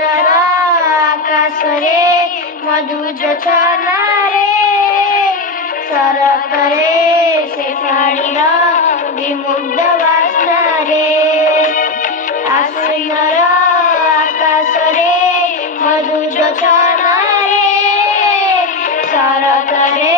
ଆଶ୍ୱିନର ଆକାଶରେ ମଧୁଯୋଛନାରେ ସରତରେ ସେ ପାଣିର ବିମୁଗ୍ଧ ବାସ୍ନାରେ ଆଶ୍ୱିନର ଆକାଶରେ ମଧୁଯୋଛନାରେ ସରତରେ